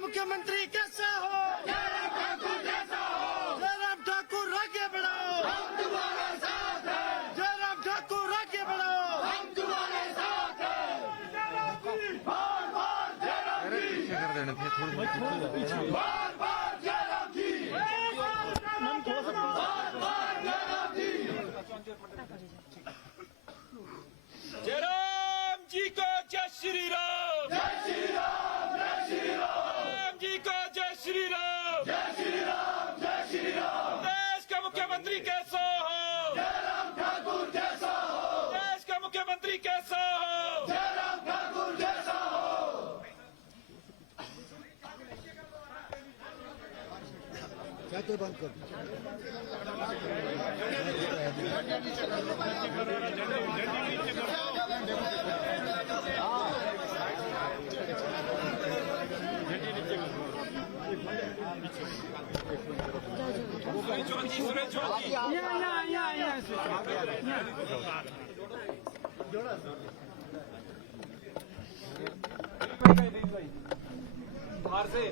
मुख्यमंत्री कैसा हो? जयराम ठाकुर आगे बढ़ाओ, हम तुम्हारे साथ हैं। जयराम ठाकुर आगे बढ़ाओ, हम तुम्हारे साथ हैं। बार बार जयराम जी, बार बार जयराम जी, बार बार जयराम जी। जयराम जी को जय श्री राम, जय श्री राम, जय श्री राम। जी को जय श्री राम, जय श्री राम, जय श्री राम। देश का मुख्यमंत्री कैसा हो? जयराम ठाकुर जैसा हो। देश का मुख्यमंत्री कैसा हो? जयराम ठाकुर जैसा हो। क्या तो बंद कर बाहर से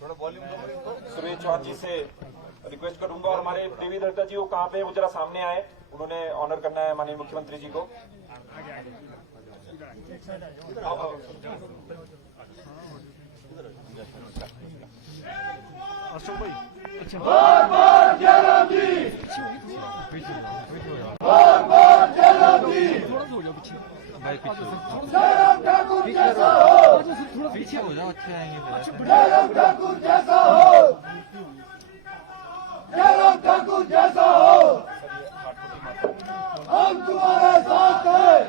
थोड़ा वॉल्यूम सुरेश चौहान जी से रिक्वेस्ट करूंगा, और हमारे देवी दत्ता जी वो कहाँ पे, वो जरा सामने आए, उन्होंने ऑनर करना है माननीय मुख्यमंत्री जी को। अशोक भाई बार बार जयराम जी, बार बार जयराम जी। जयराम ठाकुर जैसा हो, पीछे हो जाओ, अच्छे आएंगे। जयराम ठाकुर जैसा हो, जयराम ठाकुर जैसा हो। हम तुम्हारे साथ हैं,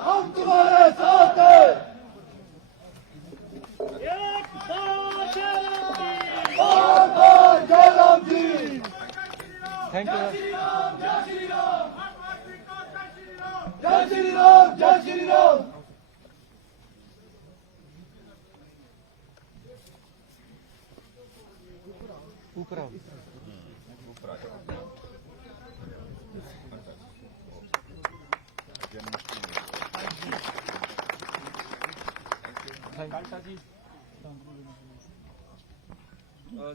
हम तुम्हारे साथ हैं। बार बार जयराम जी। Thank you. जय श्री राम, जय श्री राम, जय श्री राम। ऊपर आओ। काल्टा जी,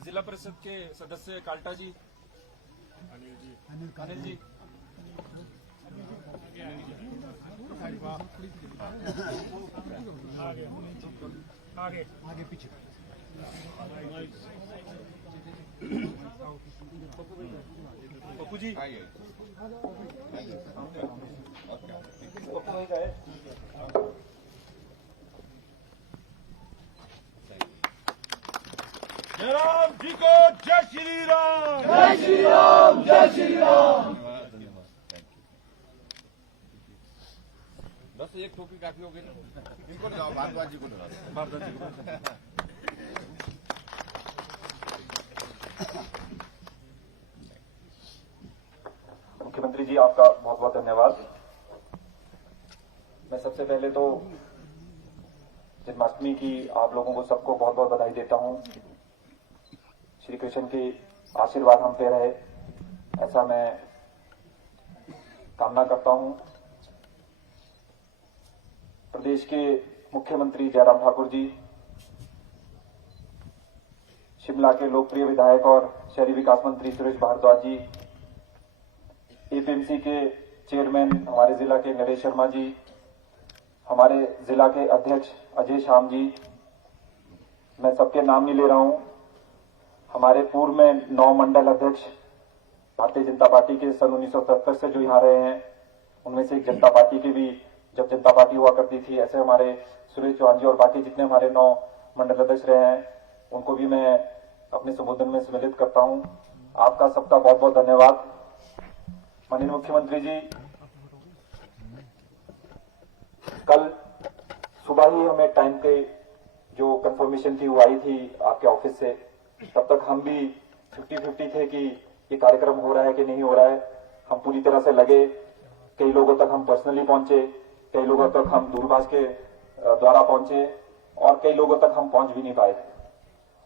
जिला परिषद के सदस्य काल्टा जी, अनिल जी, आगे आगे पीछे पप्पू जी, जयराम जी को जय श्री राम, जय श्री राम, जय श्री राम। बस एक टोपी काफी हो गई ना, इनको जाओ भारद्वाज जी को भारद्वाज जी को। मुख्यमंत्री जी, आपका बहुत बहुत धन्यवाद। मैं सबसे पहले तो जन्माष्टमी की आप लोगों को सबको बहुत बहुत बधाई देता हूं। श्री कृष्ण के आशीर्वाद हम पे रहे, ऐसा मैं कामना करता हूं। प्रदेश के मुख्यमंत्री जयराम ठाकुर जी, शिमला के लोकप्रिय विधायक और शहरी विकास मंत्री सुरेश भारद्वाज जी, एपीएमसी के चेयरमैन हमारे जिला के नरेश शर्मा जी, हमारे जिला के अध्यक्ष अजय श्याम जी, मैं सबके नाम नहीं ले रहा हूं। हमारे पूर्व में 9 मंडल अध्यक्ष भारतीय जनता पार्टी के सन 1970 से जो यहाँ रहे हैं, उनमें से एक जनता पार्टी के भी, जब जनता पार्टी हुआ करती थी, ऐसे हमारे सुरेश चौहान जी और बाकी जितने हमारे 9 मंडल अध्यक्ष रहे हैं, उनको भी मैं अपने संबोधन में सम्मिलित करता हूं। आपका सबका बहुत बहुत धन्यवाद। माननीय मुख्यमंत्री जी, कल सुबह ही हमें टाइम पे जो कंफर्मेशन थी वो आई थी आपके ऑफिस से। तब तक हम भी 50-50 थे कि ये कार्यक्रम हो रहा है कि नहीं हो रहा है। हम पूरी तरह से लगे, कई लोगों तक हम पर्सनली पहुंचे, कई लोगों तक हम दूरभाष के द्वारा पहुंचे और कई लोगों तक हम पहुंच भी नहीं पाए।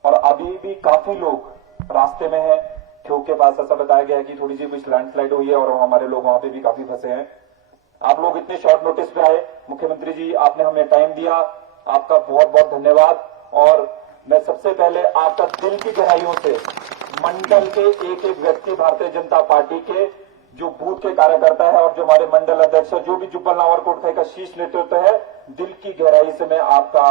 और अभी भी काफी लोग रास्ते में हैं। ठोक के पास ऐसा बताया गया है कि थोड़ी सी कुछ लैंडस्लाइड हुई है और हमारे लोग वहां पे भी काफी फंसे हैं। आप लोग इतने शॉर्ट नोटिस पे आए, मुख्यमंत्री जी आपने हमें टाइम दिया, आपका बहुत बहुत धन्यवाद। और मैं सबसे पहले आपका दिल की गहराइयों से मंडल के एक एक व्यक्ति, भारतीय जनता पार्टी के जो बूथ के कार्यकर्ता है और जो हमारे मंडल अध्यक्ष है, जो भी जुब्बल नावरकोट का शीर्ष नेतृत्व है, दिल की गहराई से मैं आपका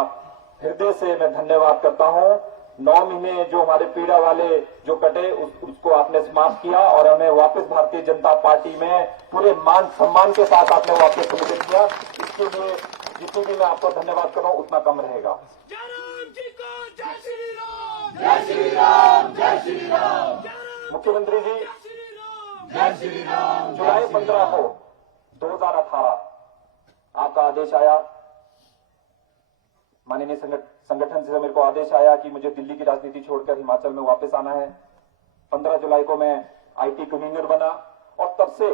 हृदय से मैं धन्यवाद करता हूं। 9 महीने जो हमारे पीड़ा वाले जो कटे उसको आपने समाप्त किया और हमें वापस भारतीय जनता पार्टी में पूरे मान सम्मान के साथ आपने वापस सम्मिलित किया। इसके लिए जितनी भी मैं आपको धन्यवाद कर रहा हूं उतना कम रहेगा। जयराम जी को जय श्री राम, जय श्री राम, जय श्री राम। मुख्यमंत्री जी, जय श्री राम। जुलाई 15 को 2018 आपका आदेश आया, माननीय संगठन से मेरे को आदेश आया कि मुझे दिल्ली की राजनीति छोड़कर हिमाचल में वापस आना है। 15 जुलाई को मैं आईटी कन्वीनर बना और तब से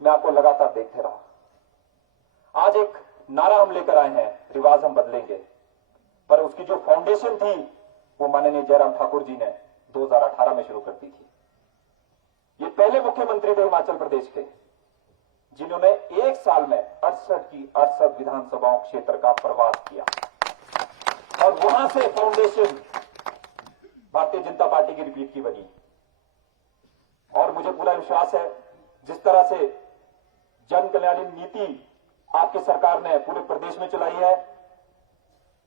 मैं आपको लगातार देखते रहा। आज एक नारा हम लेकर आए हैं, रिवाज हम बदलेंगे, पर उसकी जो फाउंडेशन थी वो माननीय जयराम ठाकुर जी ने 2018 में शुरू कर दी थी। ये पहले मुख्यमंत्री थे हिमाचल प्रदेश के जिन्होंने एक साल में 68 विधानसभाओं क्षेत्र का प्रवास किया और वहां से फाउंडेशन भारतीय जनता पार्टी की रिपीट की बनी। और मुझे पूरा विश्वास है जिस तरह से जन कल्याण नीति आपकी सरकार ने पूरे प्रदेश में चलाई है,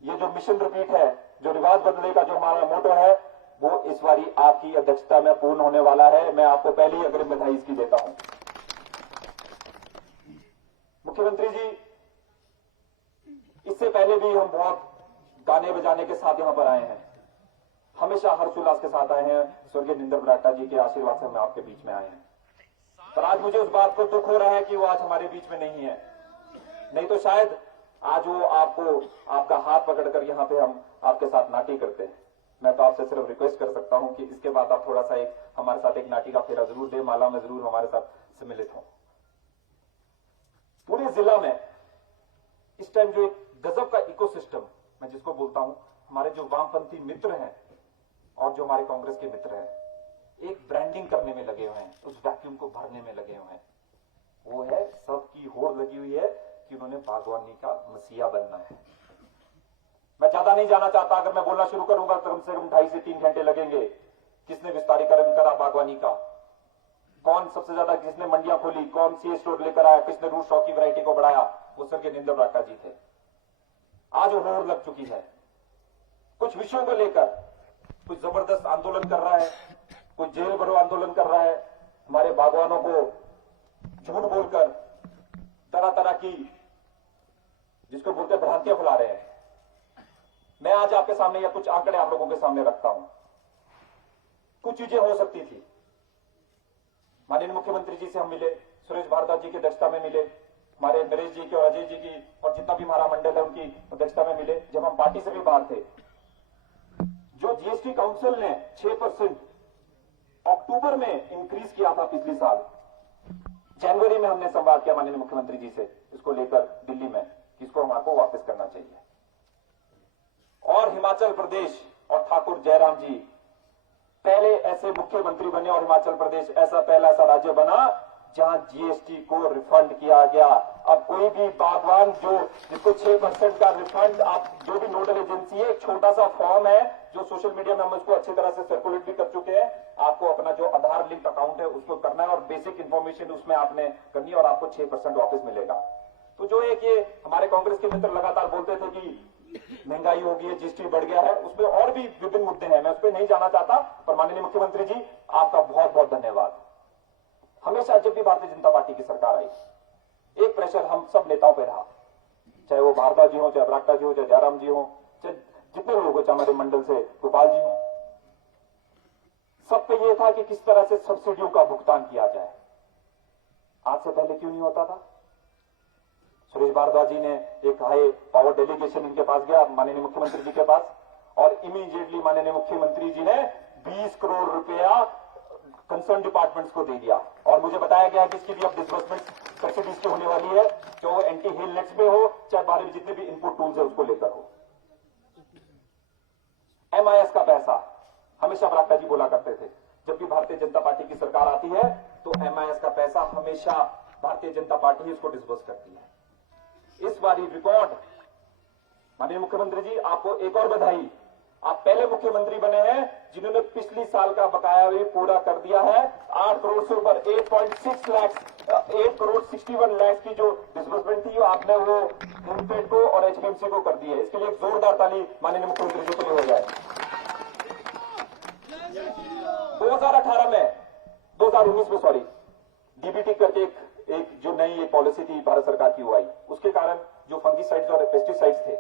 ये जो मिशन रिपीट है, जो रिवाज बदले का जो हमारा मोटो है, वो इस बारी आपकी अध्यक्षता में पूर्ण होने वाला है। मैं आपको पहले ही अग्रिम बधाई इसकी देता हूं। मुख्यमंत्री जी, इससे पहले भी हम बहुत गाने बजाने के साथ यहां पर आए हैं, हमेशा हर्षोल्लास के साथ आए हैं। स्वर्गीय निंदर बराटा जी के आशीर्वाद से हम आपके बीच में आए हैं। पर आज मुझे उस बात को दुख हो रहा है कि वो आज हमारे बीच में नहीं है, नहीं तो शायद आज वो आपको आपका हाथ पकड़कर यहां पे हम आपके साथ नाटी करते हैं। मैं तो आपसे सिर्फ रिक्वेस्ट कर सकता हूं कि इसके बाद आप थोड़ा सा हमारे साथ एक नाटी का फेरा जरूर दें, माला में जरूर हमारे साथ सम्मिलित हों। पूरे जिला में इस टाइम जो एक गजब का इकोसिस्टम मैं जिसको बोलता हूं, हमारे जो वामपंथी मित्र हैं और जो हमारे कांग्रेस के मित्र हैं, एक ब्रांडिंग करने में लगे हुए हैं, उस वैक्यूम को भरने में लगे हुए हैं। वो है सबकी होड़ लगी हुई है कि उन्होंने बागवानी का मसीहा बनना है। मैं ज्यादा नहीं जाना चाहता, अगर मैं बोलना शुरू करूंगा तो कम से कम 2.5 से 3 घंटे लगेंगे। किसने विस्तारीकरण करा बागवानी का, कौन सबसे ज्यादा किसने मंडियां खोली, कौन सी स्टोर लेकर आया, किसने रूट स्टॉक की वैरायटी को बढ़ाया, वो स्वर्गीय निंदर बराटा जी थे। आज वो होड़ लग चुकी है। कुछ विषयों को लेकर कोई जबरदस्त आंदोलन कर रहा है, कोई जेल भरो आंदोलन कर रहा है, हमारे बागवानों को झूठ बोलकर तरह तरह की जिसको बोलते भ्रांतियां फैला रहे हैं। मैं आज आपके सामने या कुछ आंकड़े आप लोगों के सामने रखता हूं। कुछ चीजें हो सकती थी। माननीय मुख्यमंत्री जी से हम मिले, सुरेश भारद्वाज जी की अध्यक्षता में मिले, हमारे नरेश जी की और अजय जी की और जितना भी हमारा मंडल है उनकी अध्यक्षता में मिले। जब हम पार्टी से भी बाहर थे, जो जीएसटी काउंसिल ने 6% अक्टूबर में इंक्रीज किया था पिछले साल, जनवरी में हमने संवाद किया माननीय मुख्यमंत्री जी से इसको लेकर दिल्ली में, इसको हमको वापस करना चाहिए। और हिमाचल प्रदेश और ठाकुर जयराम जी पहले ऐसे मुख्यमंत्री बने और हिमाचल प्रदेश ऐसा पहला ऐसा राज्य बना जहां जीएसटी को रिफंड किया गया। अब कोई भी बागवान जो जिसको 6% का रिफंड, आप जो भी नोडल एजेंसी है, एक छोटा सा फॉर्म है जो सोशल मीडिया में हम उसको अच्छी तरह से सर्कुलेट भी कर चुके हैं। आपको अपना जो आधार लिंक अकाउंट है उसको करना है और बेसिक इंफॉर्मेशन उसमें आपने करनी है और आपको 6% वापस मिलेगा। तो जो एक ये हमारे कांग्रेस के मित्र लगातार बोलते थे कि महंगाई हो गई है, जीएसटी बढ़ गया है, उसमें और भी विभिन्न मुद्दे हैं, मैं उस पर नहीं जाना चाहता। पर माननीय मुख्यमंत्री जी, आपका बहुत बहुत धन्यवाद। हमेशा जब भी भारतीय जनता पार्टी की सरकार आई, एक प्रेशर हम सब नेताओं पर रहा, चाहे वो भारद्वाज जी हो, चाहे बरागटा जी हो, चाहे जयराम जी हो, चाहे जितने लोग हो, चाहे हमारे मंडल से गोपाल जी हो, कि किस तरह से सब्सिडियों का भुगतान किया जाए। आज से पहले क्यों नहीं होता था? सुरेश भारद्वाज जी ने एक हाई पावर डेलीगेशन इनके पास गया, माननीय मुख्यमंत्री जी के पास, और इमीडिएटली माननीय मुख्यमंत्री जी ने 20 करोड़ रुपया कंसर्न डिपार्टमेंट्स को दे दिया। और मुझे बताया गया कि इसकी भी अब डिसबर्समेंट सब्सिडीज की होने वाली है, चाहे वो एंटी हेल नेट्स पे हो, चाहे बाहर में जितने भी इनपुट टूल्स है उसको लेकर हो। MIS का पैसा हमेशा बरागटा जी बोला करते थे, जब भी भारतीय जनता पार्टी की सरकार आती है तो MIS का पैसा हमेशा भारतीय जनता पार्टी ही उसको डिसबर्स करती है। इस बारी रिकॉर्ड, माननीय मुख्यमंत्री जी आपको एक और बधाई, आप पहले मुख्यमंत्री बने हैं जिन्होंने पिछली साल का बकाया भी पूरा कर दिया है। 8 करोड़ से ऊपर 8.6 लाख 8 करोड़ 61 लाख की जो डिसबर्समेंट थी आपने वो लिमिटेड को और HPMC को कर दी है। इसके लिए एक जोरदार ताली माननीय मुख्यमंत्री जी के लिए हो जाए। 2019 में सॉरी DBT करके एक जो नई एक पॉलिसी थी भारत सरकार की वो आई, उसके कारण जो फंगिसाइड्स और पेस्टिसाइड्स थे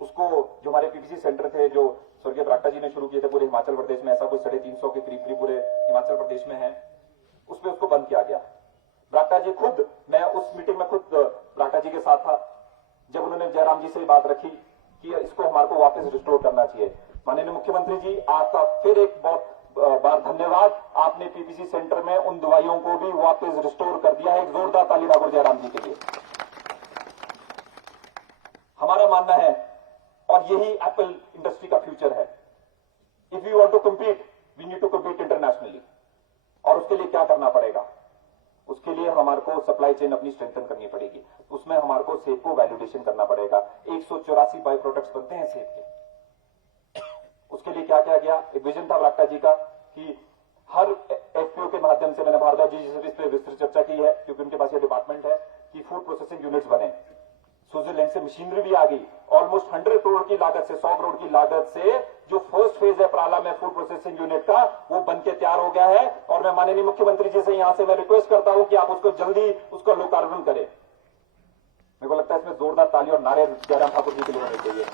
उसको जो हमारे PPC सेंटर थे जो स्वर्गीय बरागटा जी ने शुरू किए थे पूरे हिमाचल प्रदेश में, ऐसा कुछ 350 के करीब पूरे हिमाचल प्रदेश में है, उसमें उसको बंद किया गया। बरागटा जी खुद, मैं उस मीटिंग में खुद बरागटा जी के साथ था जब उन्होंने जयराम जी से बात रखी कि इसको हमारे को वापस रिस्टोर करना चाहिए। माननीय मुख्यमंत्री जी आपका फिर एक बहुत बार धन्यवाद, आपने PPC सेंटर में उन दवाइयों को भी वापस रिस्टोर कर दिया है। एक जोरदार ताली ठाकुर जयराम जी के लिए। हमारा मानना है और यही एप्पल इंडस्ट्री का फ्यूचर है, if you want to compete we need to compete internationally. और उसके लिए क्या करना पड़ेगा? उसके लिए हमारे को सप्लाई चेन अपनी स्ट्रेंथन करनी पड़ेगी, उसमें हमारे को सेब को वैल्यूडेशन करना पड़ेगा। 184 बाय प्रोडक्ट्स बनते हैं सेब के, उसके लिए क्या किया गया? एक विजन था बरागटा जी का कि हर FPO के माध्यम से, मैंने भारद्वाज जी से इस पर विस्तृत चर्चा की है क्योंकि उनके पास ये डिपार्टमेंट है, कि फूड प्रोसेसिंग यूनिट्स बने। स्विट्जरलैंड से मशीनरी भी आ गई, ऑलमोस्ट 100 करोड़ की लागत से, 100 करोड़ की लागत से जो फर्स्ट फेज है प्राला में फूड प्रोसेसिंग यूनिट का, वो बन के तैयार हो गया है। और मैं माननीय मुख्यमंत्री जी से यहां से मैं रिक्वेस्ट करता हूं कि आप उसको जल्दी उसका लोकार्पण करें। मेरे को लगता है इसमें जोरदार ताली और नारे जयराम ठाकुर जी के लिए होने चाहिए।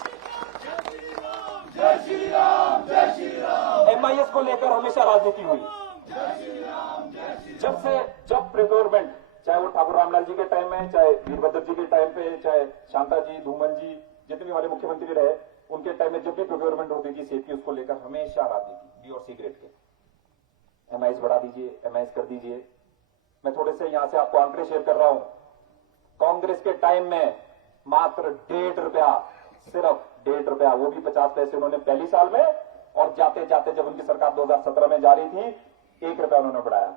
MIS को लेकर हमेशा राजनीति हुई, जब प्रोक्योरमेंट, चाहे वो ठाकुर रामलाल जी के टाइम में, चाहे वीरभद्र जी के टाइम पे, चाहे शांता जी, धूमन जी, जितने भी हमारे मुख्यमंत्री रहे उनके टाइम में, जब भी प्रोक्योरमेंट होती थी सेफ्टी, उसको लेकर हमेशा राजनीति बी और सी ग्रेड के। MIS बढ़ा दीजिए, MIS कर दीजिए। मैं थोड़े से यहां से आपको आंकड़े शेयर कर रहा हूं। कांग्रेस के टाइम में मात्र 1.5 रुपया, सिर्फ 1.5 रुपया, वो भी 50 पैसे उन्होंने पहली साल में, और जाते जाते जब उनकी सरकार 2017 में जा रही थी 1 रुपया उन्होंने बढ़ाया।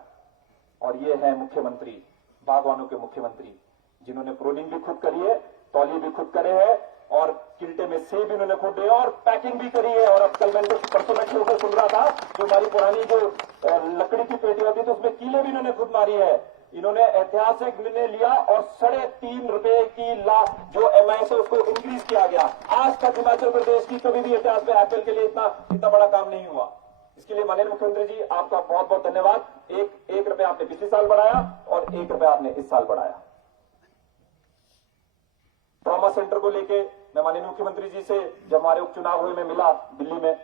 और ये है मुख्यमंत्री, बागवानों के मुख्यमंत्री, जिन्होंने प्रोनिंग भी खुद करी है, तौली भी खुद करे हैं, और किल्टे में सेब भी उन्होंने खुद दिए और पैकिंग भी करी है। और अब कल मैंने परसों में लोगों को सुन रहा था, जो हमारी पुरानी जो लकड़ी की पेटी होती है तो उसमें कीले भी इन्होंने खुद मारी है। इन्होंने ऐतिहासिक निर्णय लिया और 3.5 रुपए की जो MIS है उसको इंक्रीज किया गया। आज तक हिमाचल प्रदेश की कभी भी इतिहास में एप्पल के लिए इतना बड़ा काम नहीं हुआ। इसके लिए माननीय मुख्यमंत्री जी आपका बहुत बहुत धन्यवाद। एक रुपया आपने पिछले साल बढ़ाया और 1 रुपया आपने इस साल बढ़ाया। ट्रॉमा सेंटर को लेके मैं माननीय मुख्यमंत्री जी से जब हमारे उपचुनाव हुए मैं मिला दिल्ली में,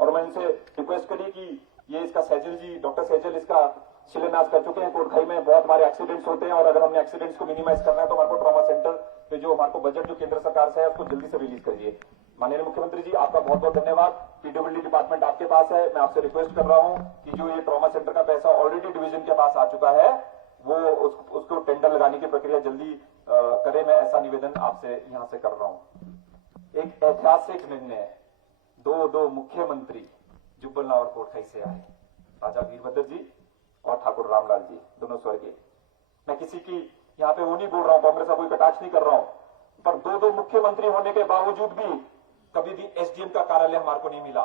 और मैं इनसे रिक्वेस्ट करी कि ये इसका सैजल जी, डॉक्टर सैजल इसका शिलान्यास कर चुके हैं। कोटखाई में बहुत हमारे एक्सीडेंट्स होते हैं और अगर हमने एक्सीडेंट्स को मिनिमाइज करना है तो हमारे को ट्रॉमा सेंटर पे जो हमारे को बजट जो केंद्र सरकार से है उसको जल्दी से रिलीज करिए। माननीय मुख्यमंत्री जी आपका बहुत बहुत धन्यवाद। PWD डिपार्टमेंट आपके पास है, मैं आपसे रिक्वेस्ट कर रहा हूं कि जो ये ट्रॉमा सेंटर का पैसा ऑलरेडी डिवीजन के पास आ चुका है वो उसको टेंडर लगाने की प्रक्रिया जल्दी करें। मैं ऐसा निवेदन आपसे यहां से कर रहा हूं। एक ऐतिहासिक निर्णय, दो मुख्यमंत्री जुब्बल और कोटखाई से आए, राजा वीरभद्र जी और ठाकुर रामलाल जी, दोनों स्वर्गीय। मैं किसी की यहाँ पे वो नहीं बोल रहा हूं, कांग्रेस का कोई कटाक्ष नहीं कर रहा हूं, पर दो मुख्यमंत्री होने के बावजूद भी कभी भी SDM का कार्यालय हमारे को नहीं मिला।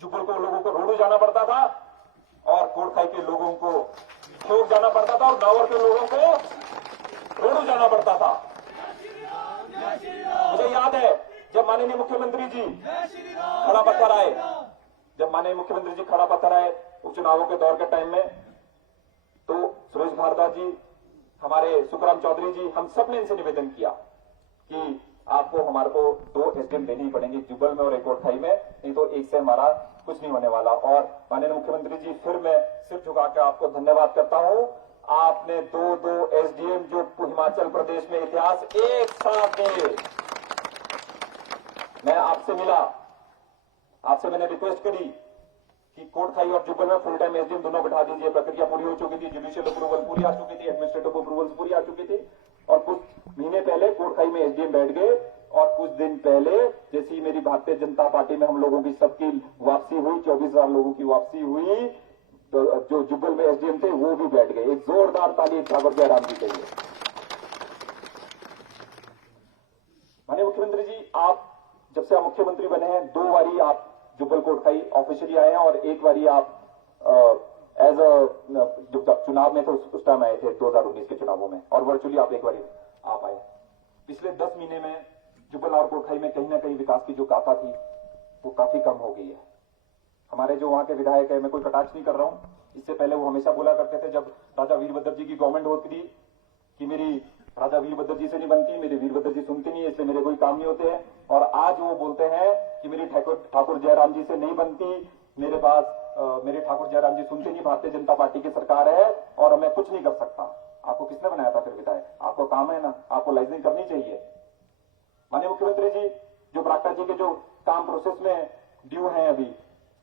जुब्बल को लोगों को रोडू जाना पड़ता था और कोटखाई के लोगों को ठोक जाना पड़ता था और नावर के लोगों को रोडू जाना पड़ता था। मुझे याद है जब माननीय मुख्यमंत्री जी खड़ा पत्थर आए, उपचुनावों के दौर के टाइम में, तो सुरेश भारद्वाज जी, हमारे सुखराम चौधरी जी, हम सब ने इनसे निवेदन किया कि आपको हमारे को 2 SDM देनी ही पड़ेंगे, जुब्बल में और एक कोटखाई में। नहीं तो एक से हमारा कुछ नहीं होने वाला। और माननीय मुख्यमंत्री जी, फिर मैं सिर झुका के आपको धन्यवाद करता हूं। आपने दो एसडीएम जो हिमाचल प्रदेश में इतिहास एक साथ दिए। मैं आपसे मिला, आपसे मैंने रिक्वेस्ट करी कि कोटखाई और जुब्बल में फुल टाइम एसडीएम दोनों बैठा दीजिए। प्रक्रिया पूरी हो चुकी थी, जुडिशियल अप्रूवल पूरी आ चुकी थी, एडमिनिस्ट्रेटिव अप्रूवल पूरी आ चुकी थी। और कुछ महीने पहले कोटखाई में एसडीएम बैठ गए और कुछ दिन पहले जैसी मेरी भारतीय जनता पार्टी में हम लोगों की सबकी वापसी हुई, 24,000 लोगों की वापसी हुई, तो जो जुब्बल में एसडीएम थे वो भी बैठ गए। एक जोरदार ताली ठाकुर जयराम जी के लिए। माननीय मुख्यमंत्री जी, आप जब से आप मुख्यमंत्री बने हैं 2 बारी आप जुब्बल कोटखाई ऑफिशियली आए हैं और 1 बारी आप एज जब चुनाव में थे उस टाइम आए थे 2019 के चुनावों में, और वर्चुअली आप 1 बारी आप आए। पिछले 10 महीने में जुब्बल और कोटखाई में कहीं ना कहीं विकास की जो गाथा थी वो काफी कम हो गई है। हमारे जो वहां के विधायक है, मैं कोई कटाक्ष नहीं कर रहा हूं, इससे पहले वो हमेशा बोला करते थे जब राजा वीरभद्र जी की गवर्नमेंट होती थी कि मेरी राजा वीरभद्र जी से नहीं बनती, मेरे वीरभद्र जी सुनते नहीं है, इसलिए मेरे कोई काम नहीं होते हैं। और आज वो बोलते हैं कि मेरी ठाकुर जयराम जी से नहीं बनती, मेरे ठाकुर जयराम जी सुनते नहीं, भारतीय जनता पार्टी की सरकार है और मैं कुछ नहीं कर सकता। आपको किसने बनाया था फिर विधायक? आपको काम है ना, आपको लाइसेंस करनी चाहिए। माननीय मुख्यमंत्री जी, जो बरागटा जी के जो काम प्रोसेस में ड्यू है अभी,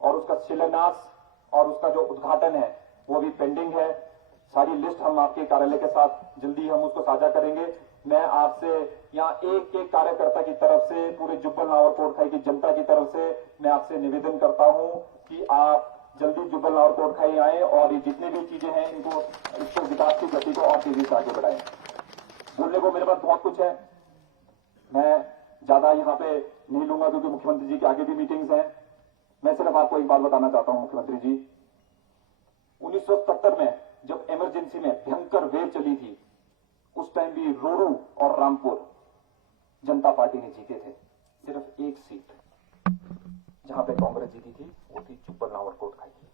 और उसका शिलान्यास और उसका जो उद्घाटन है वो भी पेंडिंग है। सारी लिस्ट हम आपके कार्यालय के साथ जल्दी हम उसको साझा करेंगे। मैं आपसे यहाँ एक एक कार्यकर्ता की तरफ से, पूरे जुब्बल नावर कोटखाई की जनता की तरफ से मैं आपसे निवेदन करता हूं कि आप जल्दी जुब्बल नावर कोटखाई आए और ये जितनी भी चीजें हैं इसको विकास की गति को और तेजी से आगे बढ़ाएं। बोलने को मेरे पास बहुत कुछ है, मैं ज्यादा यहाँ पे नहीं लूंगा क्योंकि मुख्यमंत्री जी की आगे भी मीटिंग्स हैं। मैं सिर्फ आपको एक बात बताना चाहता हूं मुख्यमंत्री जी, 1970 में जब इमरजेंसी में भयंकर वेव चली थी उस टाइम भी रोरू और रामपुर जनता पार्टी ने जीते थे। सिर्फ एक सीट जहां पे कांग्रेस जीती थी वो थी जुब्बल नावर कोटखाई की।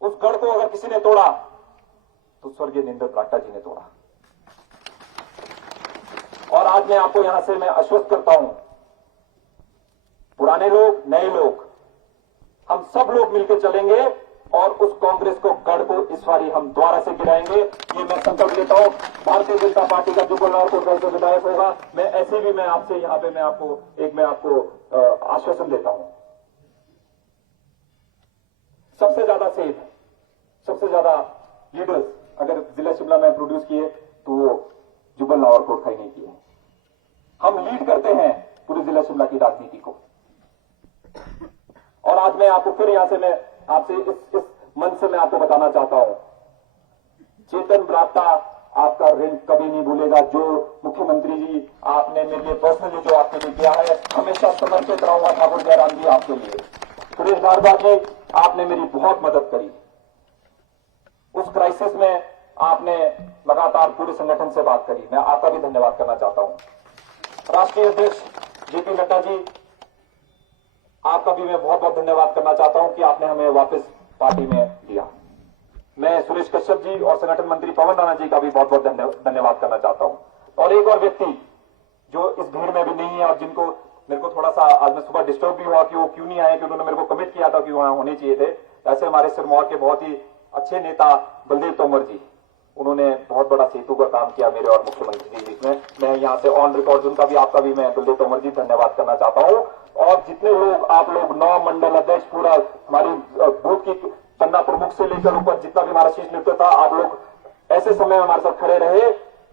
उस गढ़ को अगर किसी ने तोड़ा तो स्वर्गीय निंदर बरागटा जी ने तोड़ा। और आज मैं आपको यहां से मैं आश्वस्त करता हूं, पुराने लोग, नए लोग, हम सब लोग मिलकर चलेंगे और उस कांग्रेस को गढ़ को इस बारी हम दोबारा से गिराएंगे। ये मैं संकल्प लेता हूं। भारतीय जनता पार्टी का जुब्बल नावर कोटखाई से विधायक होगा। मैं ऐसे भी मैं आपसे यहां पे मैं आपको आश्वासन देता हूं। सबसे ज्यादा सेफ, सबसे ज्यादा लीडर्स अगर जिला शिमला में प्रोड्यूस किए तो वो जुब्बल नावर कोटखाई नहीं किए। हम लीड करते हैं पूरे जिला शिमला की राजनीति को। और आज मैं आपको फिर यहां से मैं आपसे इस मंच से मैं आपको बताना चाहता हूं, चेतन बरागटा आपका ऋण कभी नहीं भूलेगा। जो मुख्यमंत्री जी आपने मेरे लिए पर्सनली जो आपके लिए किया है, हमेशा समर्पित रहूंगा ठाकुर जयराम जी आपके लिए। सुरेश भारद्वाज जी, आपने मेरी बहुत मदद करी उस क्राइसिस में, आपने लगातार पूरे संगठन से बात करी, मैं आपका भी धन्यवाद करना चाहता हूं। राष्ट्रीय अध्यक्ष जेपी नड्डा जी, आपका भी मैं बहुत बहुत धन्यवाद करना चाहता हूं कि आपने हमें वापस पार्टी में लिया। मैं सुरेश कश्यप जी और संगठन मंत्री पवन राणा जी का भी बहुत बहुत धन्यवाद करना चाहता हूं। और एक और व्यक्ति जो इस भीड़ में भी नहीं है और जिनको मेरे को थोड़ा सा आज मैं सुबह डिस्टर्ब भी हुआ कि वो क्यों नहीं आए, कि उन्होंने मेरे को कमिट किया था कि वहां होने चाहिए थे। ऐसे हमारे सिरमौर के बहुत ही अच्छे नेता बलदेव तोमर जी, उन्होंने बहुत बड़ा सेतु का काम किया मेरे और मुख्यमंत्री जी के बीच में। मैं यहाँ से ऑन रिकॉर्ड उनका भी आपका भी मैं बलदेव तोमर जी धन्यवाद करना चाहता हूँ। और जितने लोग आप लोग 9 मंडल अध्यक्ष, पूरा हमारी बूथ की पन्ना प्रमुख से लेकर ऊपर जितना भी हमारा शीर्ष नेतृत्व था, आप लोग ऐसे समय हमारे साथ खड़े रहे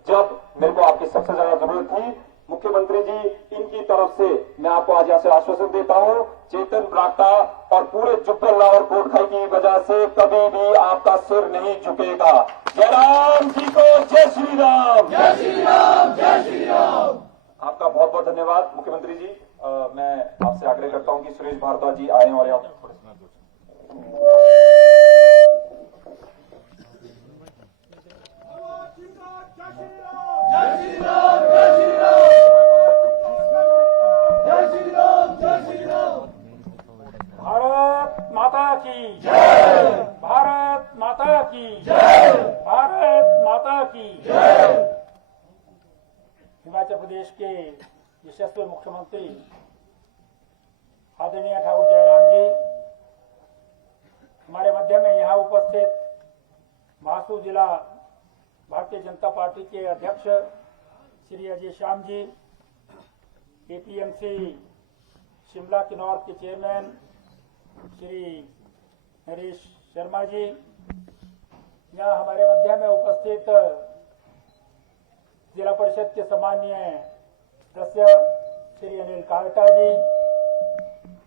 जब मेरे को आपकी सबसे ज्यादा जरूरत थी। मुख्यमंत्री जी, इनकी तरफ से मैं आपको आज यहाँ से आश्वासन देता हूँ, चेतन बरागटा और पूरे जुब्बल नावर कोटखाई की वजह से कभी भी आपका सिर नहीं झुकेगा। जयराम जी को जय श्री राम, जय श्री राम, जय श्री राम। आपका बहुत बहुत धन्यवाद मुख्यमंत्री जी। मैं आपसे आग्रह करता हूं कि सुरेश भारद्वाज जी आए और आप भारत माता की जय, भारत माता की जय, भारत माता की जय। हिमाचल प्रदेश के यशस्वी मुख्यमंत्री आदरणीय ठाकुर जयराम जी, हमारे मध्य में यहाँ उपस्थित महासू जिला भारतीय जनता पार्टी के अध्यक्ष श्री अजय श्याम जी, एपीएमसी शिमला किन्नौर के चेयरमैन श्री नरेश शर्मा जी, यहाँ हमारे मध्य में उपस्थित जिला परिषद के सम्माननीय सदस्य श्री अनिल कालटा जी,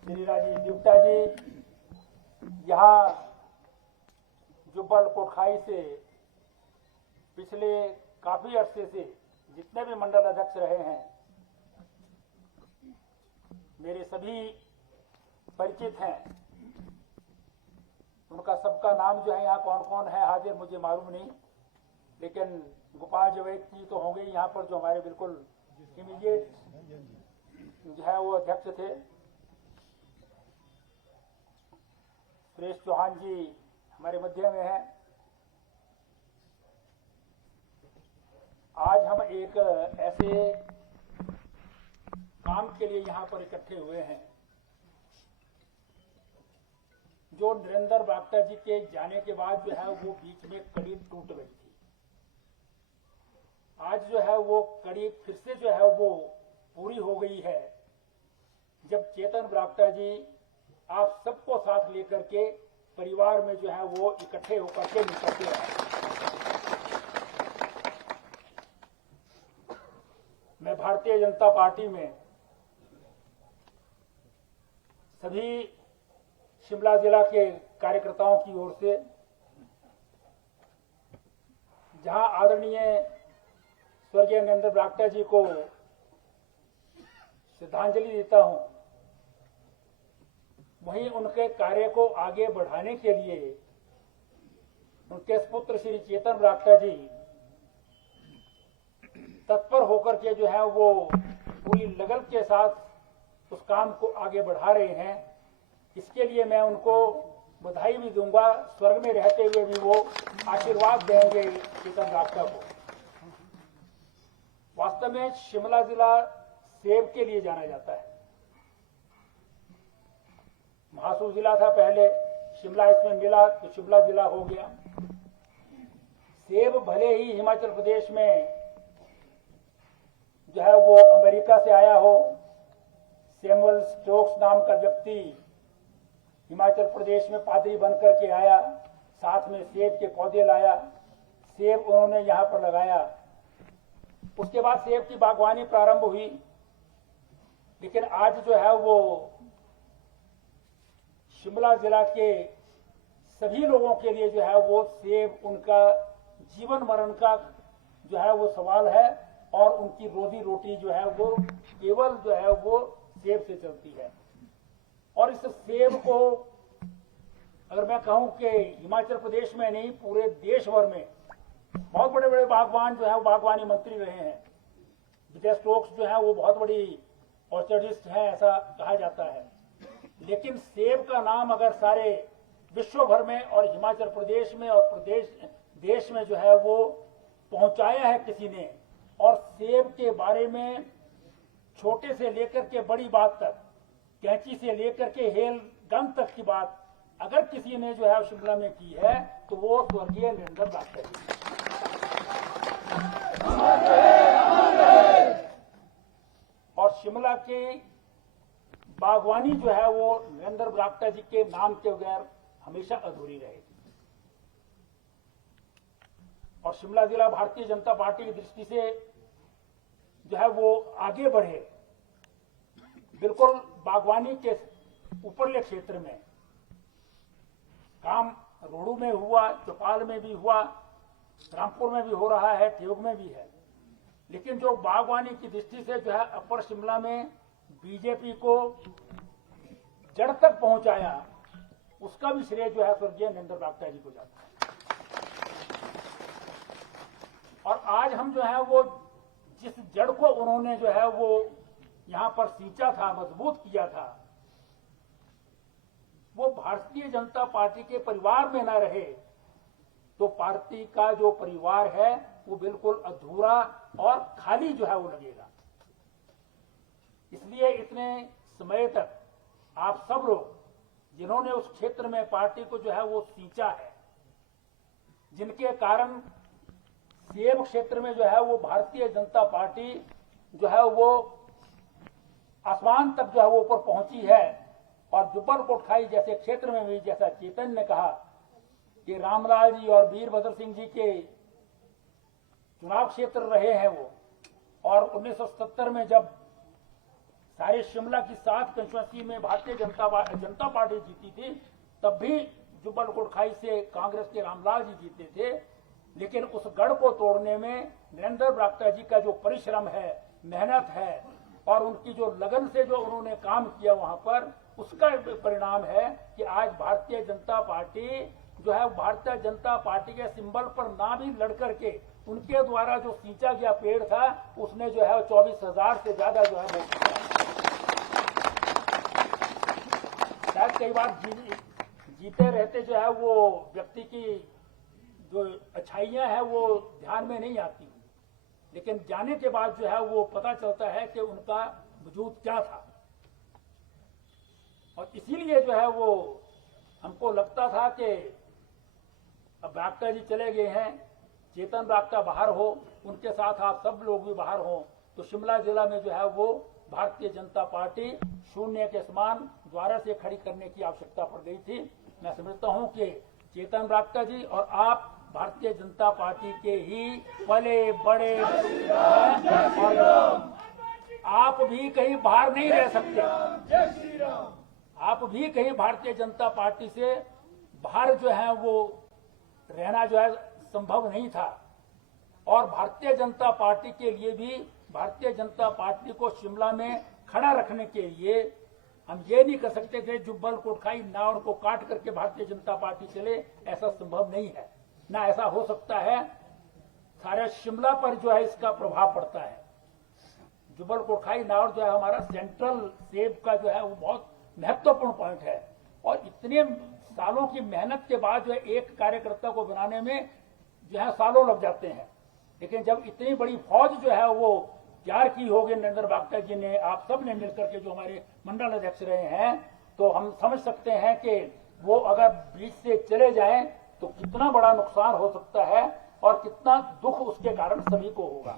श्री राजीव गुप्ता जी, यहाँ जुब्बल कोटखाई से पिछले काफी अरसे से जितने भी मंडल अध्यक्ष रहे हैं, मेरे सभी परिचित हैं। उनका सबका नाम जो है यहाँ कौन कौन है हाजिर मुझे मालूम नहीं, लेकिन गोपाल जवेद जी तो होंगे यहाँ पर जो हमारे बिल्कुल इमीडिएट जो है वो अध्यक्ष थे। सुरेश चौहान जी हमारे मध्य में हैं। आज हम एक ऐसे काम के लिए यहाँ पर इकट्ठे हुए हैं जो नरेंद्र बरागटा जी के जाने के बाद जो है वो बीच में कड़ी टूट गई थी। आज जो है वो कड़ी फिर से जो है वो पूरी हो गई है, जब चेतन बरागटा जी आप सबको साथ लेकर के परिवार में जो है वो इकट्ठे होकर के निकलते रहे। मैं भारतीय जनता पार्टी में सभी शिमला जिला के कार्यकर्ताओं की ओर से, जहां आदरणीय स्वर्गीय नरेंद्र बरागटा जी को श्रद्धांजलि देता हूं, वहीं उनके कार्य को आगे बढ़ाने के लिए उनके पुत्र श्री चेतन बरागटा जी तत्पर होकर के जो है वो पूरी लगन के साथ उस काम को आगे बढ़ा रहे हैं। इसके लिए मैं उनको बधाई भी दूंगा, स्वर्ग में रहते हुए भी वो आशीर्वाद देंगे चेतन बरागटा को। वास्तव में शिमला जिला सेब के लिए जाना जाता है। महासू जिला था पहले, शिमला इसमें मिला तो शिमला जिला हो गया। सेब भले ही हिमाचल प्रदेश में जो है वो अमेरिका से आया हो, सैमुअल स्टोक्स नाम का व्यक्ति हिमाचल प्रदेश में पादरी बनकर के आया, साथ में सेब के पौधे लाया, सेब उन्होंने यहाँ पर लगाया। उसके बाद सेब की बागवानी प्रारंभ हुई, लेकिन आज जो है वो शिमला जिला के सभी लोगों के लिए जो है वो सेब उनका जीवन मरण का जो है वो सवाल है, और उनकी रोजी रोटी जो है वो केवल जो है वो सेब से चलती है। और इस सेब को अगर मैं कहूं कि हिमाचल प्रदेश में नहीं, पूरे देश भर में बहुत बड़े बड़े बागवान जो है वो बागवानी मंत्री रहे हैं। विजय स्टोक्स जो है वो बहुत बड़ी ऑर्चर्डिस्ट है, ऐसा कहा जाता है। लेकिन सेब का नाम अगर सारे विश्व भर में और हिमाचल प्रदेश में और देश में जो है वो पहुंचाया है किसी ने, और सेब के बारे में छोटे से लेकर के बड़ी बात तक, कैंची से लेकर के हेल गन तक की बात अगर किसी ने जो है शिमला में की है तो वो स्वर्गीय नरेंद्र बरागटा जी। और शिमला की बागवानी जो है वो नरेंद्र बरागटा जी के नाम के बगैर हमेशा अधूरी रहेगी। और शिमला जिला भारतीय जनता पार्टी की दृष्टि से जो है वो आगे बढ़े, बिल्कुल बागवानी के ऊपरले क्षेत्र में काम रोडू में हुआ, चौपाल में भी हुआ, रामपुर में भी हो रहा है, ठियोग में भी है। लेकिन जो बागवानी की दृष्टि से जो है अपर शिमला में बीजेपी को जड़ तक पहुंचाया, उसका भी श्रेय जो है स्वर्गीय नरेंद्र बरागटा जी को जाता है। और आज हम जो है वो जिस जड़ को उन्होंने जो है वो यहां पर सींचा था, मजबूत किया था, वो भारतीय जनता पार्टी के परिवार में न रहे तो पार्टी का जो परिवार है वो बिल्कुल अधूरा और खाली जो है वो लगेगा। इसलिए इतने समय तक आप सब लोग जिन्होंने उस क्षेत्र में पार्टी को जो है वो सींचा है, जिनके कारण सेब क्षेत्र में जो है वो भारतीय जनता पार्टी जो है वो आसमान तक जो है वो ऊपर पहुंची है। और जुब्बल कोटखाई जैसे क्षेत्र में भी, जैसा चेतन ने कहा कि रामलाल जी और वीरभद्र सिंह जी के चुनाव क्षेत्र रहे हैं वो, और 1977 में जब सारे शिमला की 7 कंस्टिट्यूंसी में भारतीय जनता पार्टी जीती थी, तब भी जुब्बल कोटखाई से कांग्रेस के रामलाल जी जीते थे। लेकिन उस गढ़ को तोड़ने में नरेंद्र बरागटा जी का जो परिश्रम है, मेहनत है और उनकी जो लगन से जो उन्होंने काम किया वहां पर, उसका परिणाम है कि आज भारतीय जनता पार्टी जो है, भारतीय जनता पार्टी के सिंबल पर ना भी लड़ करके उनके द्वारा जो सींचा गया पेड़ था, उसने जो है 24,000 से ज्यादा जो है वोट किया। शायद कई बार जीते रहते जो है वो व्यक्ति की जो अच्छाइयां हैं वो ध्यान में नहीं आती, लेकिन जाने के बाद जो है वो पता चलता है कि उनका वजूद क्या था। और इसीलिए जो है वो हमको लगता था कि अब बरागटा जी चले गए हैं, चेतन बरागटा बाहर हो, उनके साथ आप सब लोग भी बाहर हो, तो शिमला जिला में जो है वो भारतीय जनता पार्टी शून्य के समान द्वारा से खड़ी करने की आवश्यकता पड़ गई थी। मैं समझता हूं कि चेतन बरागटा जी और आप भारतीय जनता पार्टी के ही पले बड़े हैं, और आप भी कहीं बाहर नहीं रह सकते। आप भी कहीं भारतीय जनता पार्टी से बाहर जो है वो रहना जो है संभव नहीं था। और भारतीय जनता पार्टी के लिए भी, भारतीय जनता पार्टी को शिमला में खड़ा रखने के लिए हम ये नहीं कर सकते थे जुब्बल कोटखाई नाव को काट करके भारतीय जनता पार्टी चले, ऐसा संभव नहीं है, ना ऐसा हो सकता है। सारे शिमला पर जो है इसका प्रभाव पड़ता है। जुब्बल कोटखाई नाव जो है हमारा सेंट्रल सेब का जो है वो बहुत महत्वपूर्ण पॉइंट है, और इतने सालों की मेहनत के बाद जो है एक कार्यकर्ता को बनाने में जो है सालों लग जाते हैं। लेकिन जब इतनी बड़ी फौज जो है वो तैयार की होगी नरेंद्र बरागटा जी ने, आप सब ने मिलकर के जो हमारे मंडल अध्यक्ष रहे हैं, तो हम समझ सकते हैं कि वो अगर बीच से चले जाएं तो कितना बड़ा नुकसान हो सकता है और कितना दुख उसके कारण सभी को होगा।